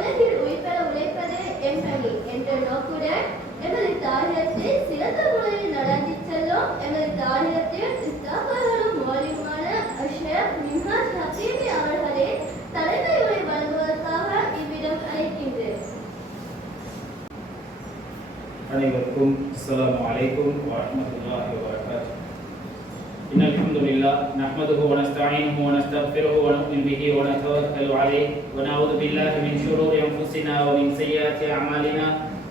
உலகில் உயிர்பெற உழைப்பது எம் பணி என்ற நோக்குடன் எமது தாயகத்தை சிறந்த முறையில் நடத்தி செல்லும் எமது தாயகத்தில் இஸ்தாபர்களும் மோலியுமான ஷேக் மின்ஹாஜ் ஹக்கீமி அவர்களே தலைமை உரை வழங்குவதற்காக இவ்விடம் அழைக்கின்றேன். அனைவருக்கும் அஸ்ஸலாமு அலைக்கும் வரஹ்மத்துல்லாஹி வபரகாத்துஹு. இன்னல் ஹம்துலில்லாஹ் நஹ்மதுஹு வ நஸ்தஈனுஹு வ நஸ்தக்ஃபிருஹு வ நு'மினு பிஹி வ நதவக்கலு அலைஹி வ நஊது பில்லாஹி மின் ஷுரூரி அன்ஃபுஸினா வ மின் ஸய்யிஆத்தி அஅமாலினா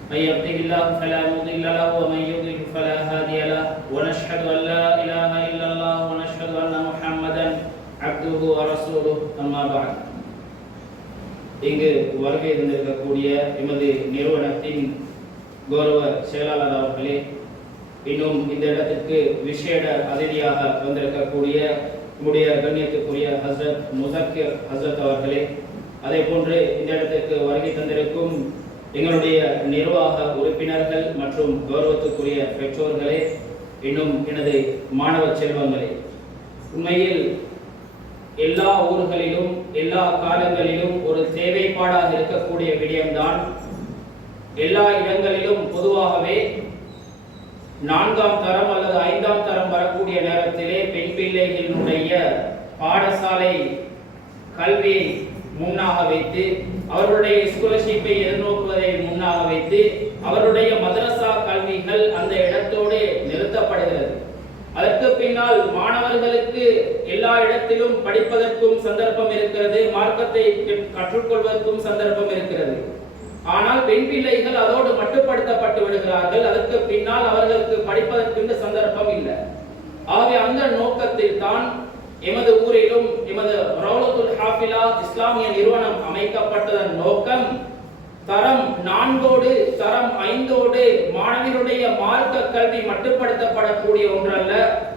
மன் யஹ்திஹில்லாஹு ஃபலா முضில்ல லஹு வ மன் யுضلل ஃபலா ஹாதிய லஹு வ நஷ்ஹது அன் லா இலாஹா இல்லல்லாஹ் வ நஷ்ஹது அன்ன முஹம்மதன் அப்துஹு வ ரசூலுஹு அம்மா பஅத். இங்கு வருகை தந்திருக்கக்கூடிய எமது நிறுவனத்தின் கௌரவ செயலாளர் அவர்களே, இன்னும் இந்த இடத்திற்கு விசேட அதிதியாக வந்திருக்கக்கூடிய நம்முடைய கண்ணியத்துக்குரிய ஹஸ்ரத் முஸக்கிர் ஹஸ்ரத் அவர்களே, அதே போன்று இந்த இடத்திற்கு வருகை தந்திருக்கும் எங்களுடைய நிர்வாக உறுப்பினர்கள் மற்றும் கௌரவத்துக்குரிய பெற்றோர்களே, இன்னும் எனது மாணவ செல்வங்களே, உண்மையில் எல்லா ஊர்களிலும் எல்லா காலங்களிலும் ஒரு தேவைப்பாடாக இருக்கக்கூடிய விடயம்தான் எல்லா இடங்களிலும் பொதுவாகவே 4ஆம் தரம் அல்லது 5ஆம் தரம் வரக்கூடிய நேரத்திலே பெண் பிள்ளைகளினுடைய பாடசாலை கல்வியை முன்னாக வைத்து அவர்களுடைய ஸ்காலர்ஷிப்பை எதிர்நோக்குவதை முன்னாக வைத்து அவருடைய மதரசா கல்விகள் அந்த இடத்தோடு நிறுத்தப்படுகிறது. அதற்கு பின்னால் மாணவர்களுக்கு எல்லா இடத்திலும் படிப்பதற்கும் சந்தர்ப்பம் இருக்கிறது, மார்க்கத்தை கற்றுக்கொள்வதற்கும் சந்தர்ப்பம் இருக்கிறது. ஆனால் பெண் பிள்ளைகள் அதோடு மட்டுப்படுத்தப்பட்டு விடுகிறார்கள். அதற்கு பின்னால் அவர்களுக்கு படிப்பதற்கு சந்தர்ப்பம் இல்லை. ஆகவே அந்த நோக்கத்தில் தான் எமது ஊரிலும் எமது ரௌலத்துல் ஹாஃபிலா இஸ்லாமிய நிறுவனம் அமைக்கப்பட்டதன் நோக்கம் தரம் 4ஓடு தரம் 5ஓடு மாணவர்களுடைய மார்க்க கல்வி மட்டுப்படுத்தப்படக்கூடிய ஒன்றல்ல,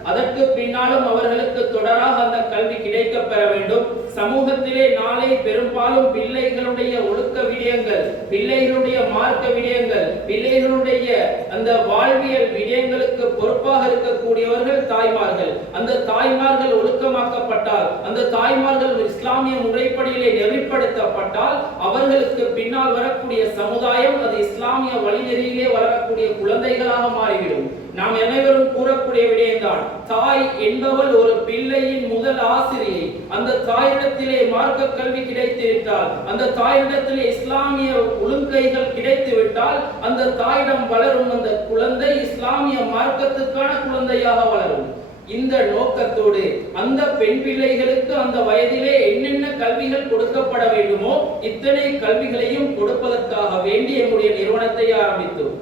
அதற்கு பின்னாலும் அவர்களுக்கு தொடராக அந்த கல்வி கிடைக்க பெற வேண்டும். சமூகத்திலே நாளை பெரும்பாலும் பிள்ளைகளுடைய ஒழுக்க விடயங்கள், பிள்ளைகளுடைய மார்க்க விடயங்கள், பிள்ளைகளுடைய அந்த வாழ்வியல் விடயங்களுக்கு பொறுப்பாக இருக்கக்கூடியவர்கள் தாய்மார்கள். அந்த தாய்மார்கள் ஒழுக்கமாக்கப்பட்டால், அந்த தாய்மார்கள் இஸ்லாமிய முறைப்படியிலே நெறிப்படுத்தப்பட்டால் அவர்களுக்கு பின்னால் வரக்கூடிய சமுதாயம் அது இஸ்லாமிய வழிநெறியிலே வளரக்கூடிய குழந்தைகளாக மாறிவிடும். நாம் அனைவரும் கூறக்கூடிய விடயம்தான், தாய் என்பவள் ஒரு பிள்ளையின் முதல் ஆசிரியை. அந்த தாயிடத்திலே மார்க்க கல்வி கிடைத்து விட்டால், அந்த தாயிடத்திலே இஸ்லாமிய ஒழுங்கைகள் கிடைத்து விட்டால், அந்த தாயிடம் வளரும் அந்த குழந்தை இஸ்லாமிய மார்க்கத்துக்கான குழந்தையாக வளரும். இந்த நோக்கத்தோடு அந்த பெண் பிள்ளைகளுக்கு அந்த வயதிலே என்னென்ன கல்விகள் கொடுக்கப்பட வேண்டுமோ இத்தனை கல்விகளையும் கொடுப்பதற்காக வேண்டி நம்முடைய நிறுவனத்தை ஆரம்பித்தோம்.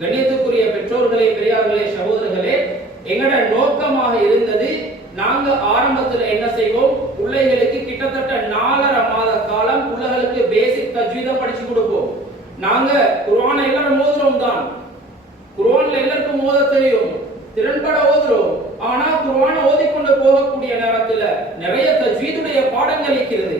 கண்ணியத்துக்குரிய பெற்றோர்களே, பெரியார்களே, சகோதரர்களே, எங்களோட நோக்கமாக இருந்தது, நாங்க ஆரம்பத்தில் என்ன செய்வோம், பிள்ளைகளுக்கு கிட்டத்தட்ட 4.5 மாத காலம் பிள்ளைகளுக்கு பேசிக் தஜ்வீத படிச்சு கொடுப்போம். நாங்க குர்ஆனை எல்லாரும் ஓதுறோம் தான், குர்ஆன்ல எல்லாருக்கும் ஓத தெரியும், திறன்பட ஓதுறோம். ஆனா குர்ஆனை ஓதிக்கொண்டு போகக்கூடிய நேரத்துல நிறைய தஜ்வீதுடைய பாடங்கள் இருக்கிறது.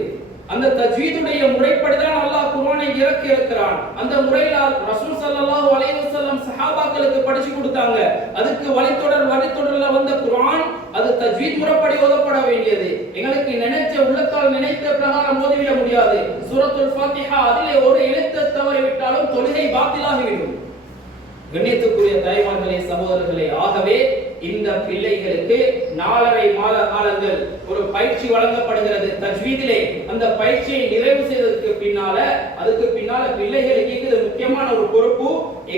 அந்த தஜ்வீதுடைய முறைப்படிதான் அல்லாஹ் குர்ஆனை இறக்கி இருக்கிறான். அந்த முறையில ரசூல் ஸல்லல்லாஹு அலைஹி வஸல்லம் சஹாபாக்களுக்கு படிச்சு கொடுத்தாங்க. அதுக்கு வழித்தொடர்ல வந்த குர்ஆன் அது தஜ்வீத் முறைப்படி ஓதப்பட வேண்டியது. எங்களுக்கு நினைச்ச உள்ளத்தால் நினைத்த பிரகாரம் ஓதிவிட முடியாது. சூரத்துல் ஃபாத்திஹா அதிலே ஒரு எழுத்து தவறிவிட்டாலும் தொழுகை பாத்திலாகிவிடும். கண்ணியத்துக்குரிய தாய்மார்களே, சகோதரர்களே, ஆகவே இந்த பிள்ளைகளுக்கு 4.5 மாத காலங்கள் ஒரு பயிற்சி வழங்கப்படுகிறது தஜ்வீதிலே. அந்த பயிற்சியை நிறைவு செய்ததற்கு பின்னால அதுக்கு பின்னால பிள்ளைகளுக்கு இது முக்கியமான ஒரு பொறுப்பு,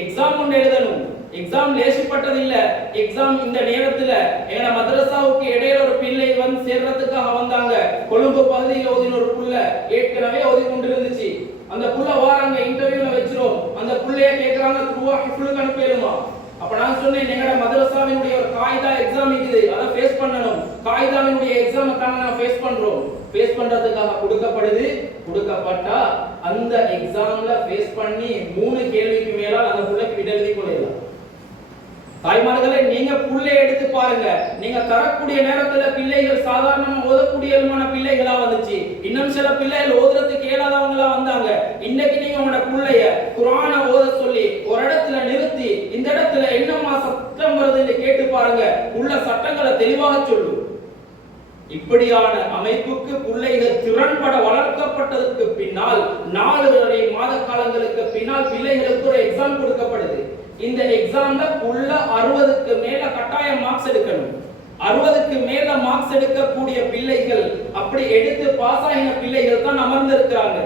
எக்ஸாம் ஒன்று எழுதணும். எக்ஸாம் லேசிப்பட்டது இல்ல. எக்ஸாம் இந்த நேரத்துல எங்க மதரசாவுக்கு இடையில ஒரு பிள்ளை வந்து சேர்றதுக்காக வந்தாங்க. கொழும்பு பகுதியில் ஓதின ஒரு புள்ள ஏற்கனவே ஓதி கொண்டு இருந்துச்சு. அந்த புள்ள வாராங்க, இன்டர்வியூல வச்சிரோம். அந்த புள்ளைய கேக்குறாங்க, த்ரூவா ஹிஃப்லுக்கு அனுப்பிடுமா? அப்ப நான் சொன்னேன், எங்கட மதரசாவினுடைய ஒரு காயிதா எக்ஸாம் இருக்குது, அதை ஃபேஸ் பண்ணணும். காயிதாவினுடைய எக்ஸாமை தான் நான் ஃபேஸ் பண்றோம். ஃபேஸ் பண்றதுக்காக கொடுக்கப்பட்டா அந்த எக்ஸாம்ல ஃபேஸ் பண்ணி 3 கேள்விக்கு மேல அந்த புள்ளைக்கு விட எழுதி கொள்ளலாம். தாய்மார்களே, நீங்க புள்ளை எடுத்து பாருங்க. நீங்க தரக்கூடிய நேரத்துல பிள்ளைகள் சாதாரணமா ஓதக்கூடியமான பிள்ளைகளா வந்துச்சு. இன்னும் சில பிள்ளைகள் ஓதுறதுக்கு இயலாதவங்களா வந்தாங்க. இன்னைக்கு நீங்க உங்களோட புள்ளைய குர்ஆனை ஓத சொல்லி ஒரு இடத்துல நிறுத்தி இந்த இடத்துல என்னமா சட்டம் வருதுன்னு கேட்டு பாருங்க. உள்ள சட்டங்களை தெளிவாக சொல்லு. இப்படியான அமைப்புக்கு பிள்ளைகள் திறன்பட வளர்க்கப்பட்ட பாடப்பட்டதற்கு பின்னால் 4 மாத காலங்களுக்கு பின்னால் பிள்ளைகளுக்கு ஒரு எக்ஸாம் கொடுக்கப்படுது. இந்த எக்ஸாம்ல உள்ள 60க்கு மேல கட்டாயம் மார்க்ஸ் எடுக்கணும். 60க்கு மேல மார்க்ஸ் எடுக்கக்கூடிய பிள்ளைகள், அப்படி எடுத்து பாஸ் ஆகின பிள்ளைகள் தான் அமர்ந்திருக்கிறாங்க.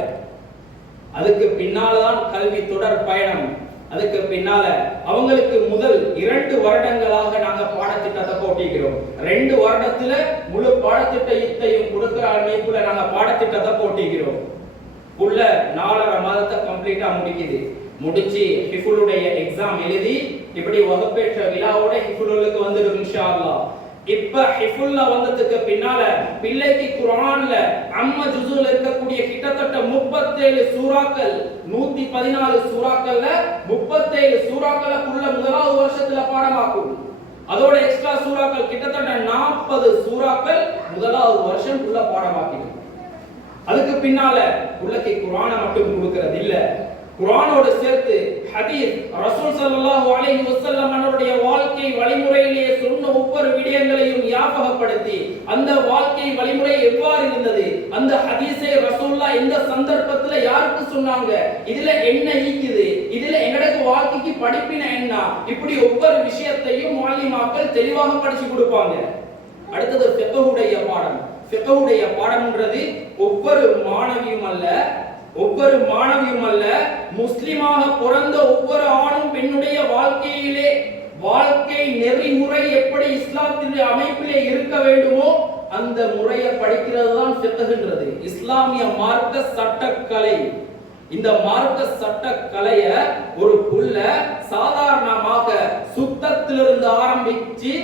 அதுக்கு பின்னால்தான் கல்வி தொடர் பயணம். அதுக்கு பின்னால அவங்களுக்கு முதல் 2 வருடங்களாக நாங்க பாடத்திட்டத்தை போட்டிக்கிறோம். 2 வருடத்துல முழு பாடத்திட்டத்தையும் கொடுக்கிற அமைப்புல நாங்க பாடத்திட்டத்தை போட்டிக்கிறோம். உள்ள 4.5 மாதத்தை கம்ப்ளீட்டா முடிக்குது. முடிச்சு ஹிஃபுலுடைய எக்ஸாம் எழுதி இப்படி வகுப்பேற்ற விழாவோட ஹிஃபுலுக்கு வந்துடும் இன்ஷா அல்லாஹ். இப்ப ஹிஃபுல்ல வந்ததுக்கு பின்னால பிள்ளைக்கு குர்ஆன்ல அம்ம ஜுஸுல இருக்கக்கூடிய கிட்டத்தட்ட 37 சூறாக்கள், 114 சூறாக்கள்ல 37 சூறாக்களை உள்ள முதலாவது வருஷத்துல பாடமாக்கும். அதோட எக்ஸ்ட்ரா சூறாக்கள் கிட்டத்தட்ட 40 சூறாக்கள் முதலாவது வருஷம் உள்ள பாடமாக்கிடும். அதுக்கு பின்னால உள்ளக்கு குர்ஆனை மட்டும் கொடுக்கிறது இல்ல, குர்ஆனோடு சேர்த்து ஹதீஸ், ரசூல் ஸல்லல்லாஹு அலைஹி வஸல்லம் அவருடைய வாழ்க்கை வழிமுறையிலே சொன்ன ஒவ்வொரு விடயங்களையும் ஞாபகப்படுத்தி அந்த வாழ்க்கை வழிமுறை எவ்வாறு இருந்தது, அந்த ஹதீஸை ரசூலுல்லாஹ் எந்த சந்தர்ப்பத்துல யாருக்கு சொன்னாங்க, இதுல என்ன ஈக்குது, இதுல எங்களுக்கு வாழ்க்கைக்கு படிப்பின என்ன, இப்படி ஒவ்வொரு விஷயத்தையும் முஅல்லிமாக்கள் தெளிவாக படிச்சு கொடுப்பாங்க. அடுத்தது ஃபிக்ஹுடைய பாடம். ஃபிக்ஹுடைய பாடம்ன்றது ஒவ்வொரு மாணவியும் அல்ல முஸ்லிமாக பிறந்த ஒவ்வொரு ஆணும் பெண்ணுடைய வாழ்க்கையிலே வாழ்க்கை நெறிமுறை எப்படி இஸ்லாத்தினுடைய அமைப்பிலே இருக்க வேண்டுமோ அந்த முறையை படிக்கிறது தான் ஃபிக்ஹ்ன்றது. இஸ்லாமிய மார்க்க சட்டக்கலை. இந்த மார்க்க சட்டக்கலைய ஒரு புள்ள சாதாரணமாக சுத்தத்திலிருந்து ஆரம்பிச்சு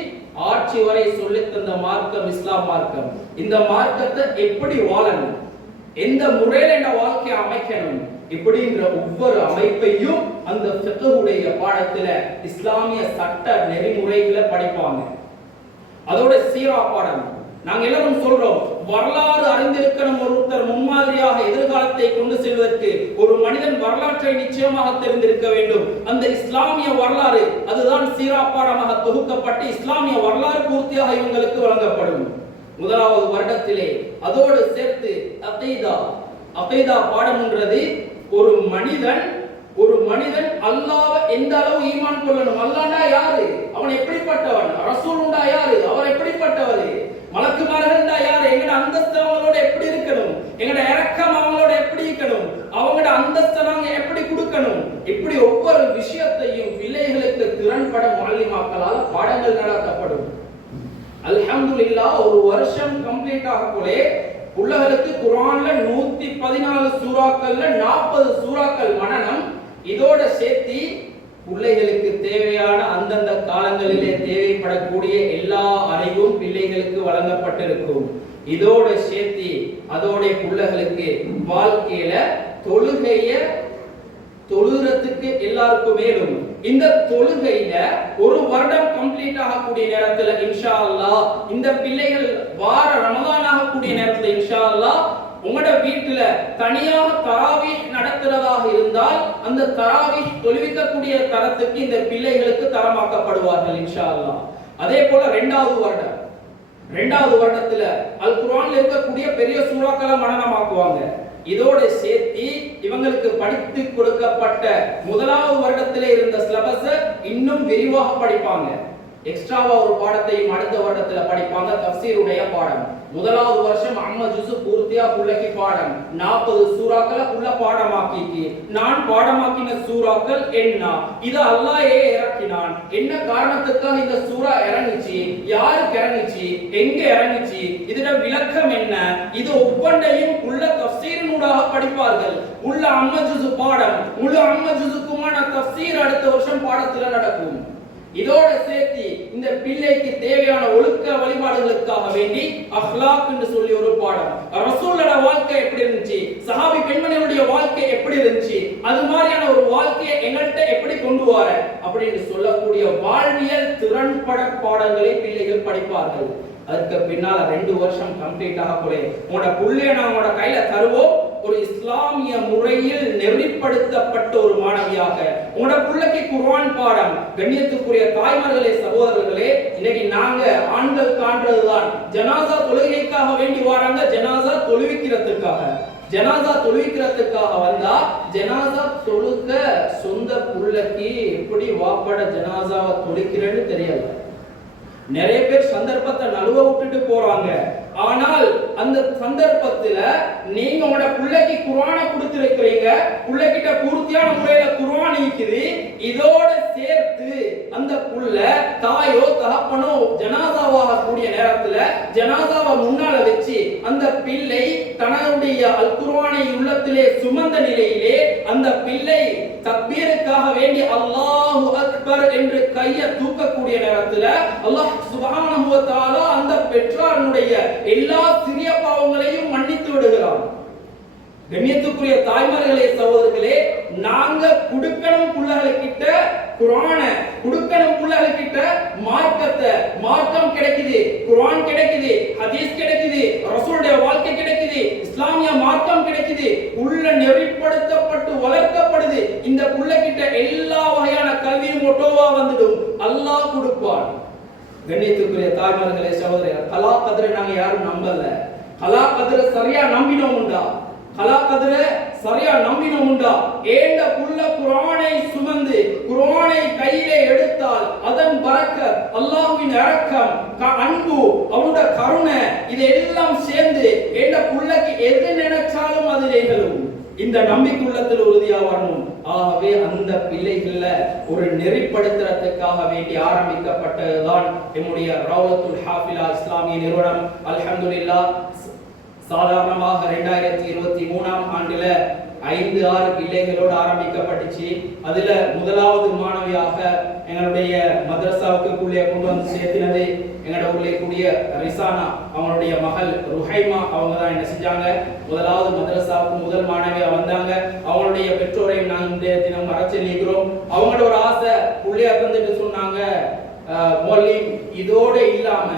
ஆட்சி வரை சொல்லித் தந்த மார்க்கம் இஸ்லாம் மார்க்கம். இந்த மார்க்கத்தை எப்படி வாழணும், எந்த முறையில் என்ற வாழ்க்கையை அமைக்கணும், இப்படின்ற ஒவ்வொரு அமைப்பையும் அந்த ஃபிக்ஹுடைய பாடத்துல இஸ்லாமிய சட்ட நெறிமுறைகளை படிப்பாங்க. அதோட சீரா பாடம். நாங்க எல்லாரும் சொல்றோம், வரலாறு அறிந்திருக்கணும். ஒருத்தர் முன்மாதிரியாக எதிர்காலத்தை கொண்டு செல்வதற்கு ஒரு மனிதன் வரலாற்றை நிச்சயமாக தெரிந்திருக்க வேண்டும். அந்த இஸ்லாமிய வரலாறு அதுதான் சீரா பாடமாக தொகுக்கப்பட்டு இஸ்லாமிய வரலாறு பூர்த்தியாக இவங்களுக்கு வழங்கப்படும். முதலாவது வருடத்திலே அதோடு சேர்த்து அகீதா பாடம்ன்றது ஒரு மனிதன் அல்லாஹ்வை எந்த அளவு ஈமான் கொள்ளணும், அல்லாஹ்னா யாரு, அவன் எப்படிப்பட்டவன், ரசூலுண்டா யாரு, அவர் எப்படிப்பட்டவர், மலக்குமார்கள்டா யாரு, எங்கட அந்தஸ்து அவங்களோட எப்படி இருக்கணும், எங்கட இரக்கம் அவங்களோட எப்படி இருக்கணும், அவங்களோட அந்தஸ்தை நாங்க எப்படி கொடுக்கணும், இப்படி ஒவ்வொரு விஷயத்தையும் பிள்ளைகளுக்கு திறன்பட முஅல்லிமாக்களால் பாடங்கள் நடத்தப்படும். அல்ஹம்துலில்லாஹ் ஒரு வருஷம் கம்ப்ளீட் ஆகக்குள்ளே புள்ளகளுக்கு குர்ஆன்ல 114 சூறாக்கள்ல 40 சூறாக்கள் மனனம். இதோட சேர்த்து பிள்ளைகளுக்கு தேவையான அந்தந்த காலங்களிலே தேவைப்படக்கூடிய எல்லா அறிவும் பிள்ளைகளுக்கு வழங்கப்பட்டிருக்கும். இதோட சேர்த்து அதோட பிள்ளைகளுக்கு வாழ்க்கையில தொழுகிறதுக்கு எல்லாருக்கும் மேலும் இந்த தொழுகையில ஒரு வருடம் கம்ப்ளீட் ஆகக்கூடிய நேரத்துல இன்ஷா அல்லாஹ் இந்த பிள்ளைகள் வார ரமலான் ஆகக்கூடிய நேரத்துல இன்ஷா அல்லாஹ் உங்களோட வீட்டுல தனியாக தராவீஹ் நடத்துறதாக இருந்தால் அந்த தராவீஹ் தொழுவிக்கக்கூடிய தரத்துக்கு இந்த பிள்ளைகளுக்கு தரமாக்கப்படுவார்கள் இன்ஷா அல்லாஹ். அதே போல 2வது வருடத்துல அல் குர்ஆன்ல இருக்கக்கூடிய பெரிய சூறாக்களை மனனமாக்குவாங்க. இதோட சேர்த்து இவங்களுக்கு படித்து கொடுக்கப்பட்ட முதலாவது வருடத்திலே இருந்த சிலபஸை இன்னும் விரிவாக படிப்பாங்க. எக்ஸ்ட்ராவா ஒரு பாடத்தையும் அடுத்த வருடத்துல படிப்பாங்க. தஃப்சீருடைய பாடம் முதலாவது வருஷம் அம்ம ஜுஸு பூர்த்தியா புள்ளக்கி பாடம் 40 சூறாக்களை உள்ள பாடமாக்கிக்கு. நான் பாடமாக்கின சூறாக்கள் என்ன, இது அல்லாஹ்வே இறக்கினான், என்ன காரணத்துக்காக இந்த சூறா இறங்குச்சு, யாருக்கு இறங்குச்சு, எங்க இறங்குச்சு, இதோட விளக்கம் என்ன, இது ஒவ்வொன்றையும் உள்ள தஃப்சீரினூடாக படிப்பார்கள். உள்ள அம்ம ஜுஸு பாடம், உள்ள அம்ம ஜுஸுக்குமான தஃப்சீர் அடுத்த வருஷம் பாடத்துல நடக்கும். இதோட சேர்த்து இந்த பிள்ளைக்கு தேவையான ஒழுக்க வழிபாடுகளுக்காக வேண்டி அஹ்லாக் என்று சொல்லி ஒரு பாடம். ரசூலோட வாழ்க்கை எப்படி இருந்துச்சு, சஹாபி பெண்மணிகளுடைய வாழ்க்கை எப்படி இருந்துச்சு, அது மாதிரியான ஒரு வாழ்க்கையை எங்கள்கிட்ட எப்படி கொண்டு வர அப்படின்னு சொல்லக்கூடிய வாழ்வியல் திறன்பட பாடங்களை பிள்ளைகள் படிப்பார்கள். அதுக்கு பின்னால 2 வருஷம் கம்ப்ளீட் ஆகக்குள்ளே உங்களோட புள்ளைய நான் உங்களோட கையில தருவோம். ஒரு இஸ்லாமிய முறையில் நெறிப்படுத்தப்பட்ட ஒரு மாணவியாக உங்களோட பிள்ளைக்கு குர்ஆன் பாடம். கண்ணியத்துக்குரிய தாய்மார்களே, சகோதரர்களே, இன்னைக்கு நாங்க ஆண்கள் காண்றதுதான் ஜனாசா தொழுகைக்காக வேண்டி வராங்க, ஜனாசா தொழுவிக்கிறதுக்காக. ஜனாசா தொழுவிக்கிறதுக்காக வந்தா ஜனாசா தொழுக சொந்த புள்ளக்கு எப்படி வாப்பட ஜனாசாவை தொழுக்கிறேன்னு தெரியல. நிறைய பேர் சந்தர்ப்பத்தை நழுவ விட்டுட்டு போறாங்க. ஆனால் அந்த சந்தர்ப்பத்துல நீங்க உங்களோட பிள்ளைக்கு குர்ஆனை கொடுத்திருக்கிறீங்க, பிள்ளைகிட்ட பூர்த்தியான முறையில குர்ஆன் இருக்குது, இதோட சேர்த்து அந்த புள்ள தாயோ தகப்பனோ ஜனாசாவாக கூடிய நேரத்துல ஜனாசாவை முன்னால வச்சு அந்த பிள்ளை தன்னுடைய அல் குர்ஆனை உள்ளத்திலே சுமந்த நிலையிலே அந்த பிள்ளை தக்பீருக்காக வேண்டி அல்லாஹு அக்பர் என்று கையை தூக்கக்கூடிய நேரத்துல அல்லாஹ் சுப்ஹானஹு வ தஆலா அந்த பெற்றாருடைய எல்லா சிறிய பாவங்களையும் மன்னித்து விடுகிறான். கண்ணியத்துக்குரிய தாய்மார்களே, சகோதரர்களே, நாங்க குடுக்கணும் புள்ளகிட்ட குர்ஆனை, குடுக்கணும் புள்ளகிட்ட மார்க்கத்தை, மார்க்கம் கிடைக்குது, குர்ஆன் கிடைக்குது, ஹதீஸ் கிடைக்குது, ரசூலுடைய வாழ்க்கை கிடைக்குது, இஸ்லாமிய மார்க்கம் கிடைக்குது, உள்ள நெறிப்படுத்தப்பட்டு வளர்க்கப்படுது. இந்த புள்ளகிட்ட எல்லா வகையான கல்வியும் ஒட்டோவா வந்துடும், அல்லாஹ் கொடுப்பான். கண்ணியத்துக்குரிய தாய்மார்களே, சகோதரர்களே, கலா கதிரை நாங்க யாரும் நம்பல. கலா கதிரை சரியா நம்பினோம்டா, கலா கதிரை சரியா நம்பினோம்டா, ஏண்ட புள்ள குர்ஆனை சுமந்து குர்ஆனை கையிலே எடுத்தால் அதன் பரக்கத், அல்லாஹ்வின் இரக்கம், அன்பு, அவனுடைய கருணை, இதெல்லாம் சேர்ந்து ஏண்ட புள்ளக்கு எது நினைச்சாலும் அது நிகழும். இந்த நம்பிக்கையுள்ளத்தில் உறுதியா வரணும். ஆகவே அந்த பிள்ளைகள ஒரு நெறிப்படுத்துறதுக்காக வேண்டி ஆரம்பிக்கப்பட்டதுதான் நம்முடைய ரௌலத்துல் ஹாஃபிலா இஸ்லாமிய நிறுவனம். அல்ஹம்துலில்லாஹ், சாதாரணமாக 2023ஆம் ஆண்டுல 5-6 பிள்ளைகளோடு ஆரம்பிக்கப்பட்டுச்சு. அதுல முதலாவது மாணவியாக எங்களுடைய மதரசாவுக்கு கூடிய கொண்டு வந்து சேர்த்தினது எங்களோட ஊர்ல கூடிய ரிசானா, அவங்களுடைய மகள் ருஹைமா, அவங்க தான் என்ன செஞ்சாங்க, முதலாவது மதரசாவுக்கு முதல் மாணவியா வந்தாங்க. அவங்களுடைய பெற்றோரையும் நாங்கள் இந்த தினம் வரச்சொல்லிக்கிறோம். அவங்களோட ஒரு ஆசை, புள்ளையா வந்துட்டு சொன்னாங்க, மௌலிம் இதோட இல்லாம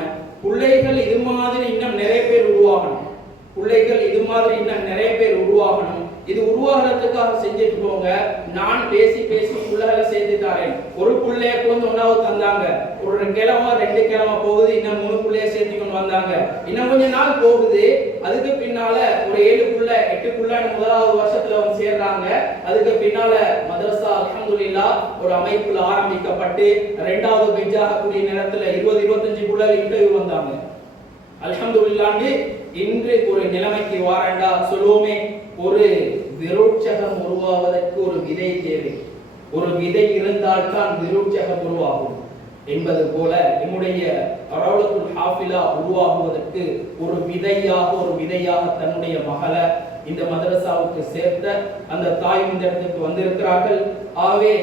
பிள்ளைகள் இது மாதிரி இன்னும் நிறைய பேர் உருவாகணும், பிள்ளைகள் இது மாதிரி இன்னும் நிறைய பேர் உருவாகணும், இது உருவாகிறதுக்காக செஞ்சுட்டு போங்க. நான் பேசி பேசி புள்ளைகளை சேர்த்து தாரேன். ஒரு புள்ளைய கொண்டு ஒன்னாவது தந்தாங்க, ஒரு கிழமை 2 கிழமை போகுது, இன்னும் 3 புள்ளைய சேர்த்து கொண்டு வந்தாங்க. இன்னும் கொஞ்ச நாள் போகுது, அதுக்கு பின்னால ஒரு 7 புள்ளை 8 புள்ளைன்னு முதலாவது வருஷத்துல வந்து சேர்றாங்க. அதுக்கு பின்னால மதரசா அல்ஹம்துலில்லாஹ் ஒரு அமைப்புல ஆரம்பிக்கப்பட்டு 2வது பெஞ்சாக கூடிய நேரத்துல 20-25 புள்ளைகள் இன்டர்வியூ வந்தாங்க. அல்ஹம்துலில்லாஹ் இன்று ஒரு நிலைமைக்கு வாரண்டா சொல்லுவோமே, ஒரு விருட்சகம் உருவாவதற்கு ஒரு விதை தேவை, ஒரு விதை இருந்தால் தான் விருட்சகம் உருவாகும் என்பது போல நம்முடைய ரௌலத்துல் ஹாஃபிலா உருவாகுவதற்கு ஒரு விதையாக தன்னுடைய மகளை இந்த மதரசாவுக்கு சேர்த்த அந்த தாய் இந்த இடத்துக்கு வந்திருக்கிறார்கள். ஆகவே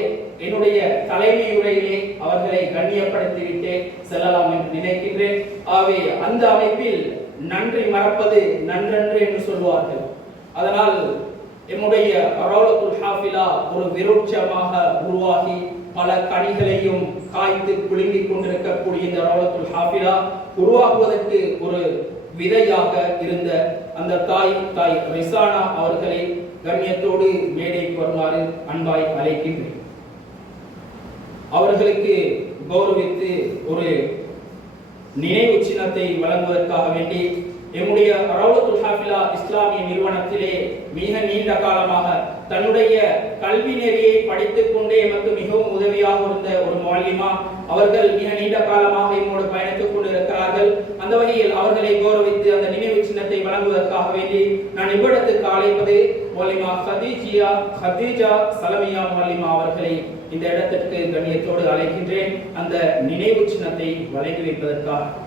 என்னுடைய தலைமை உரையிலே அவர்களை கண்ணியப்படுத்திவிட்டு செல்லலாம் என்று நினைக்கின்றேன். ஆகவே அந்த அமைப்பில் நன்றி மறப்பது நன்றன்று என்று சொல்வார்கள். அதனால் நம்முடைய ரௌலத்துல் ஹாஃபிலா ஒரு விருட்சமாக உருவாகி பல கனிகளையும் காய்த்து குலுங்கிக் கொண்டிருக்கக்கூடிய இந்த ரௌலத்துல் ஹாஃபிலா உருவாக்குவதற்கு ஒரு விதையாக இருந்த அந்த தாய் ரிசானா அவர்களை கண்ணியத்தோடு மேடைக்கு வருமாறு அன்பாய் அழைக்கின்றேன். அவர்களுக்கு கௌரவித்து ஒரு நினைவு சின்னத்தை வழங்குவதற்காக வேண்டி நம்முடைய ரௌலத்துல் ஹாஃபிலா இஸ்லாமிய நிறுவனத்திலே மிக நீண்ட காலமாக தன்னுடைய கல்வி நெறியை படித்துக் கொண்டே எமக்கு மிகவும் உதவியாக இருந்த ஒரு மௌலிமா அவர்கள் மிக நீண்ட காலமாக என்னோடு பயணித்துக் கொண்டிருக்கிறார்கள். அந்த வகையில் அவர்களை கௌரவித்து அந்த நினைவு சின்னத்தை வழங்குவதற்காக வேண்டி நான் இவ்விடத்துக்கு அழைப்பது மௌலிமா ஹதீஜா சலமியா மௌலிமா அவர்களை இந்த இடத்திற்கு கண்ணியத்தோடு அழைக்கின்றேன். அந்த நினைவு சின்னத்தை வழங்கி வைப்பதற்காக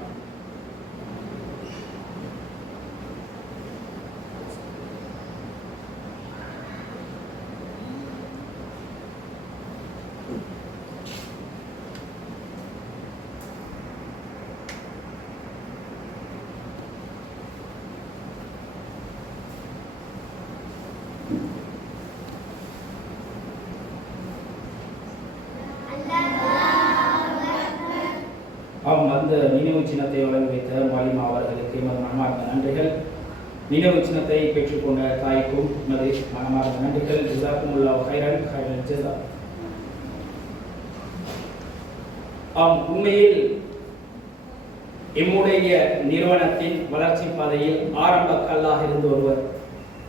அந்த நினைவு சின்னத்தை வழங்கி வைத்த மாலிமா அவர்களுக்கு மனமார்ந்த நன்றிகள். நினைவு சின்னத்தை பெற்றுக்கொண்ட தாய்க்கும் மனமார்ந்த நன்றிகள். ஜஸாக்குமுல்லாஹு கைரன் கைரல் ஜஸா. உண்மையில் எம்முடைய நிறுவனத்தின் வளர்ச்சி பாதையில் ஆரம்ப கல்லாக இருந்து ஒருவர்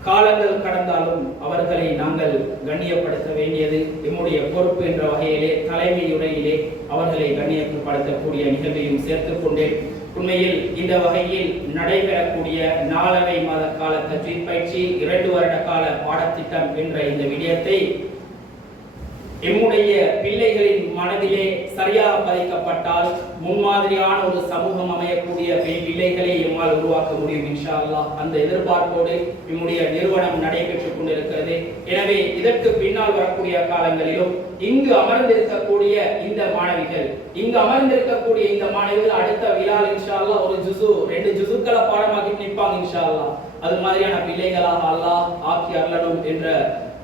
காலங்கள் கடந்தாலும் அவர்களை நாங்கள் கண்ணியப்படுத்த வேண்டியது நம்முடைய பொறுப்பு என்ற வகையிலே தலைமையுறையிலே அவர்களை கண்ணியப்படுத்தக்கூடிய நிகழ்வையும் சேர்த்துக் கொண்டேன். உண்மையில் இந்த வகையில் நடைபெறக்கூடிய 4.5 மாத கால தஜ்வீத் பயிற்சி 2 வருட கால பாடத்திட்டம் என்ற இந்த விடயத்தை எம்முடைய பிள்ளைகளின் மனதிலே சரியாக பதிக்கப்பட்டால் முன்மாதிரியான ஒரு சமூகம் அமையக்கூடிய பிள்ளைகளை எம்மால் உருவாக்க முடியும் இன்ஷா அல்லாஹ். அந்த எதிர்பார்ப்போடு நம்முடைய நிறுவனம் நடைபெற்றுக் கொண்டிருக்கிறது. எனவே இதற்கு பின்னால் வரக்கூடிய காலங்களிலும் இங்கு அமர்ந்திருக்கக்கூடிய இந்த மாணவிகள் அடுத்த விழால் இன்ஷா அல்லாஹ் ஒரு ஜுசு 2 ஜுசுக்களை பாடமாக்கி நிற்பாங்க இன்ஷா அல்லாஹ். அது மாதிரியான பிள்ளைகளாக அல்லாஹ் ஆக்கி அருளணும் என்ற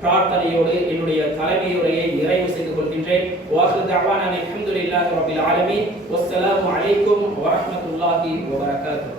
பிரார்த்தனையோடு என்னுடைய தலைமையுரையை நிறைவு செய்து கொள்கின்றேன். வாஹிரு தஅவானா அல்ஹம்துலில்லாஹி ரப்பில் ஆலமீன். வஸ்ஸலாமு அலைக்கும் வரஹ்மத்துல்லாஹி வபரகாத்துஹு.